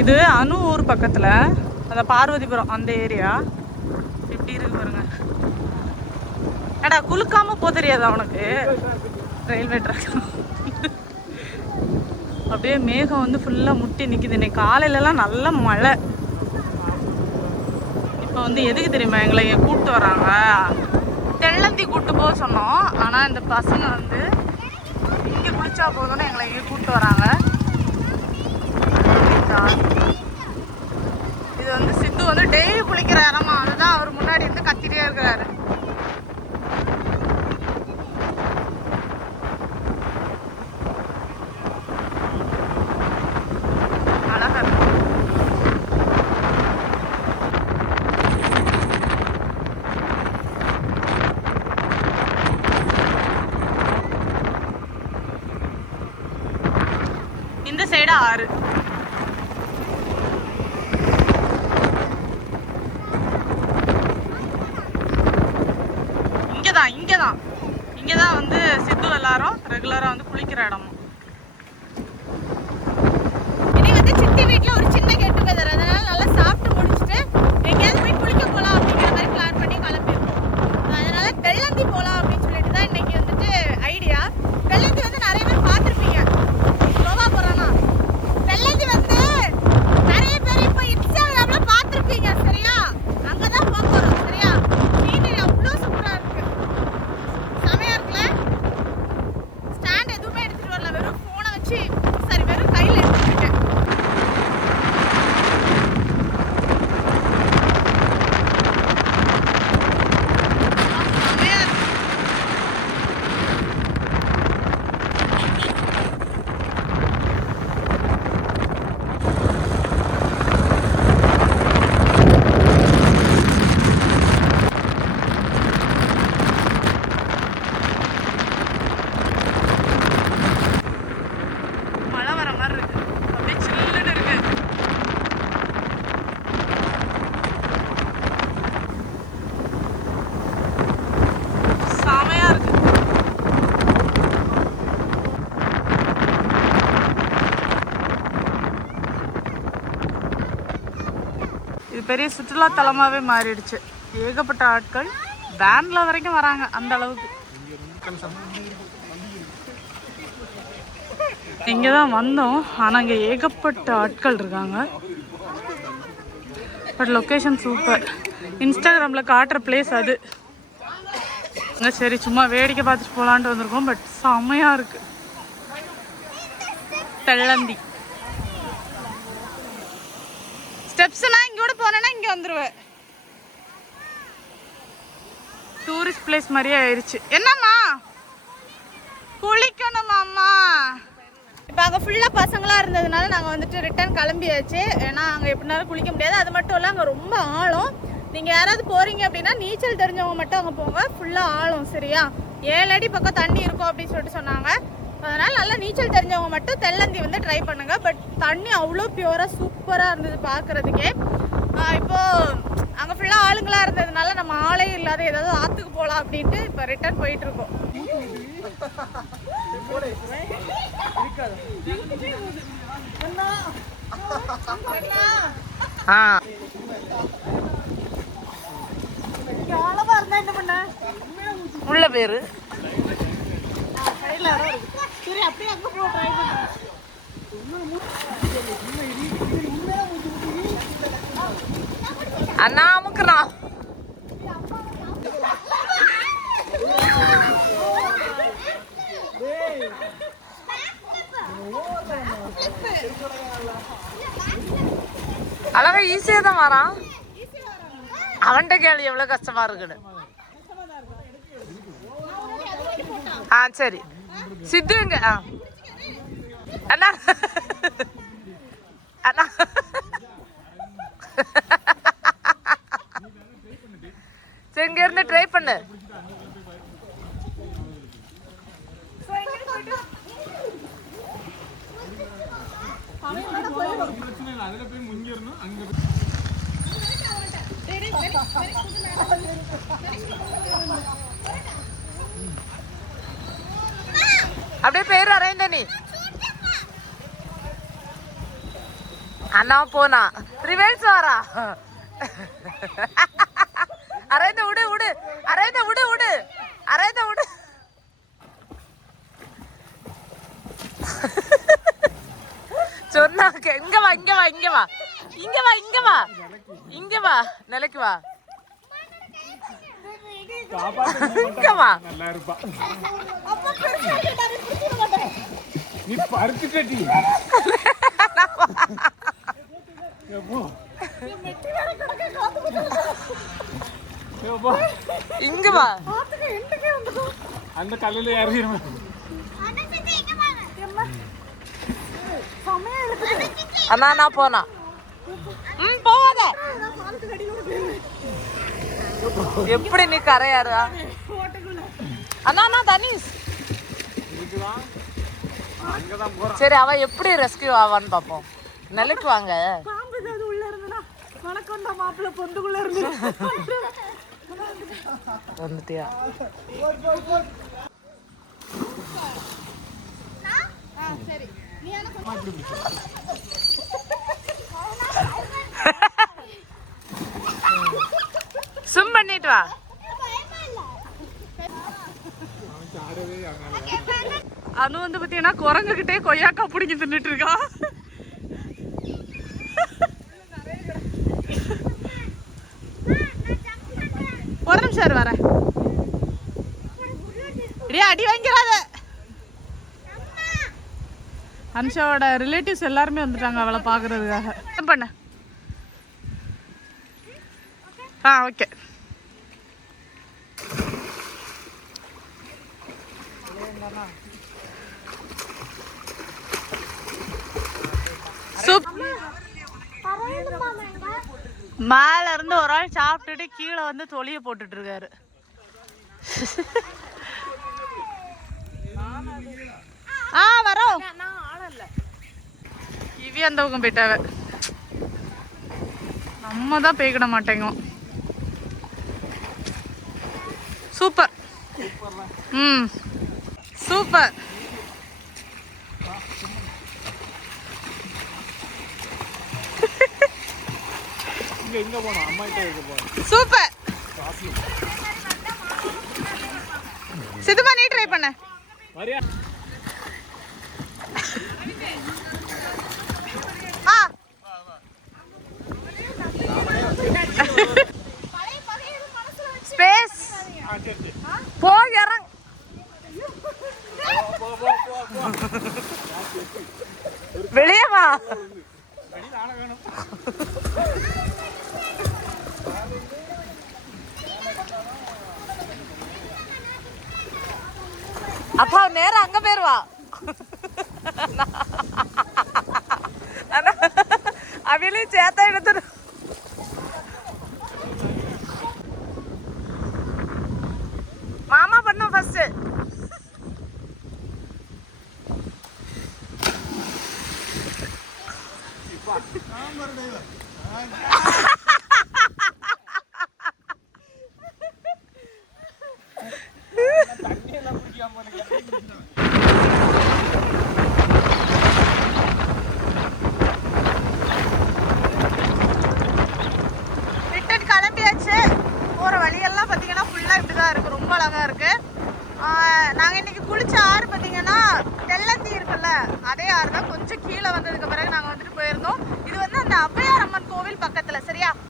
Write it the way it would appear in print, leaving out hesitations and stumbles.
இது அணு ஊர் பக்கத்துல அந்த பார்வதிபுரம் அந்த ஏரியா எப்படி இருக்கு பாருங்க. ஏடா குலுக்காம போ தெரியாதா உனக்கு? ரயில்வே ட்ராக் அப்படியே மேகம் வந்து ஃபுல்லா முட்டி நிக்குது. இன்னைக்கு காலையிலலாம் நல்ல மழை. இப்போ வந்து எதுக்கு தெரியுமா எங்களை இங்கே கூப்பிட்டு வராங்க? தெள்ளந்தி கூப்பிட்டு போக சொன்னோம். ஆனால் இந்த பசங்க வந்து இங்கே குளிச்சா போதும்னு எங்களை இங்கே கூப்பிட்டு வராங்க. இது வந்து சித்து வந்து டெய்லி குளிக்கிற இடமா, அதுதான் அவர் முன்னாடி இருந்து கத்திட்டே இருக்கிறாரு. அழகா இருக்கு. இந்த சைடு ஆறு. இங்கதான் வந்து சித்து எல்லாரும் ரெகுலரா வந்து குளிக்கிற இடமும். இனி வந்து சித்தி வீட்டுல ஒரு சின்ன கெட் டுகெதர், அதனால நல்லா சாப்பிட்டு முடிச்சுட்டு எங்கேயாவது போய் குளிக்க போலாம் அப்படிங்கிற மாதிரி பிளான் பண்ணி கிளம்பிருக்கோம். அதனால தெள்ளந்தி போலாம் அப்படின்னு சொல்லிட்டு தான் இன்னைக்கு வந்துட்டு ஐடியா. தெள்ளந்தி வந்து நிறைய பேர் பார்த்துருப்பீங்க. கோவா போறோம்னா தெள்ளந்தி வந்து நிறைய பேர் இப்போ இன்ஸ்டாகிராம்ல பார்த்துருப்பீங்க. சரியா? அங்கதான் போக போறோம். சரியா? சீனரி அவ்வளோ சூப்பரா இருக்கு. செமையா இருக்குல்ல? ஸ்டாண்ட் எதுவுமே எடுத்துட்டு வரல, வெறும் போனை வச்சு வெறும் கையில எடுத்துக்கிட்டேன். பெரிய சுற்றுலா தலமாவே மாறிடுச்சு. ஏகப்பட்ட ஆட்கள் வேன்ல வரைக்கும் வராங்க. அந்த அளவுக்கு இங்கதான் வந்தோம். ஆனா இங்க ஏகப்பட்ட ஆட்கள் இருக்காங்க. But location super. இன்ஸ்டாகிராம்ல காட்டுற பிளேஸ் அது. சரி சும்மா வேடிக்கை பார்த்துட்டு போலான்ட்டு வந்திருக்கோம். பட் செம்மையா இருக்கு. தெள்ளந்தி ஸ்டெப்ஸ்னா இங்கோட போனேன்னா இங்க வந்துருவேன். டூரிஸ்ட் பிளேஸ் மாதிரியே ஆயிடுச்சு. என்னம்மா குளிக்கணுமாம்மா? இப்போ அங்கே ஃபுல்லாக பசங்களாக இருந்ததுனால நாங்கள் வந்துட்டு ரிட்டர்ன் கிளம்பியாச்சு. ஏன்னா அங்கே எப்படினாலும் குளிக்க முடியாது. அது மட்டும் இல்லை அங்கே ரொம்ப ஆழம். நீங்கள் யாராவது போகிறீங்க அப்படின்னா நீச்சல் தெரிஞ்சவங்க மட்டும் அங்கே போங்க. ஃபுல்லாக ஆழம். சரியா? 7 அடி பக்கம் தண்ணி இருக்கும் அப்படின்னு சொல்லிட்டு சொன்னாங்க. அதனால் நல்லா நீச்சல் தெரிஞ்சவங்க மட்டும் தெள்ளந்தி வந்து ட்ரை பண்ணுங்கள். பட் தண்ணி அவ்வளோ பியூராக சூப்பராக இருந்தது பார்க்குறதுக்கே. இப்போது அங்கே ஃபுல்லாக ஆளுங்களாக இருந்ததுனால நம்ம ஆளே இல்லாத ஏதாவது ஆற்றுக்கு போகலாம் அப்படின்ட்டு இப்போ ரிட்டர்ன் போயிட்டுருக்கோம். உள்ள பேரு அண்ணா அமுக்குறான். அழகா ஈஸியா தான் வரான். அவன்கிட்ட கேள்வி எவ்வளவு கஷ்டமா இருக்குன்னு. சரி சித்து எங்க? அண்ணா அண்ணா சரி இங்க இருந்து ட்ரை பண்ணு. அப்படியே பேரு அரைந்த நீ அண்ணா போனா ரிவெல்ஸ் வாரா அரைந்த விடு விடு அரைந்த விடு விடு அரைந்த விடு சொன்னா இங்க வா இங்க வா இங்க வா இங்க வா இங்க வா இங்க வா நிலைக்கு வா இங்க வா நல்லா இருப்பா நீ பறிச்சுட்டடி இங்க வா அந்த கல்லுல இறங்கிடும் அண்ணா நான் போனா போவாத எப்படி நீ கரையாரா அண்ணா அண்ணா தனீஷ் சரி அவ எப்படி ரெஸ்கியூ ஆவான்னு பாப்போம் நிலைக்கு வாங்க வந்துட்டியா சும் பண்ணிட்டு வா அனு வந்து பாத்தீங்கன்னா குரங்குகிட்டே கொய்யாக்கா பிடிங்கி தின்னுட்டு இருக்கா ஒரு நிமிஷம் வரேன் அடி வாங்கிறாத அனுஷாவோட ரிலேட்டிவ்ஸ் எல்லாருமே வந்துட்டாங்க அவளை பாக்குறதுக்காக பண்ண ஓகே மேல இருந்து ஒரு ஆள் சாப்பிட்டுட்டு கீழே வந்து தொலிய போட்டுட்டு இருக்காரு வரோம் இவி அந்த பக்கம் போயிட்டாவ நம்ம தான் பேய்கிட மாட்டேங்க சூப்பர் சூப்பர் சூப்பர் சித்துமா நீ ட்ரை பண்ண ஸ்பேஸ் போ இறங் வெளியே வா அப்பா நேரம் அங்க போயிருவா அவையிலையும் சேர்த்தா எடுத்துரு மாமா பண்ணும் ஃபர்ஸ்ட் நாங்கள் இன்னைக்கு குளிச்ச ஆறு பார்த்தீங்கன்னா தெள்ளந்தி இருக்குல்ல அதே ஆறு தான் கொஞ்சம் கீழே வந்ததுக்கு பிறகு நாங்கள் வந்துட்டு போயிருந்தோம். இது வந்து அந்த அவ்வையார் அம்மன் கோவில் பக்கத்தில் சரியா.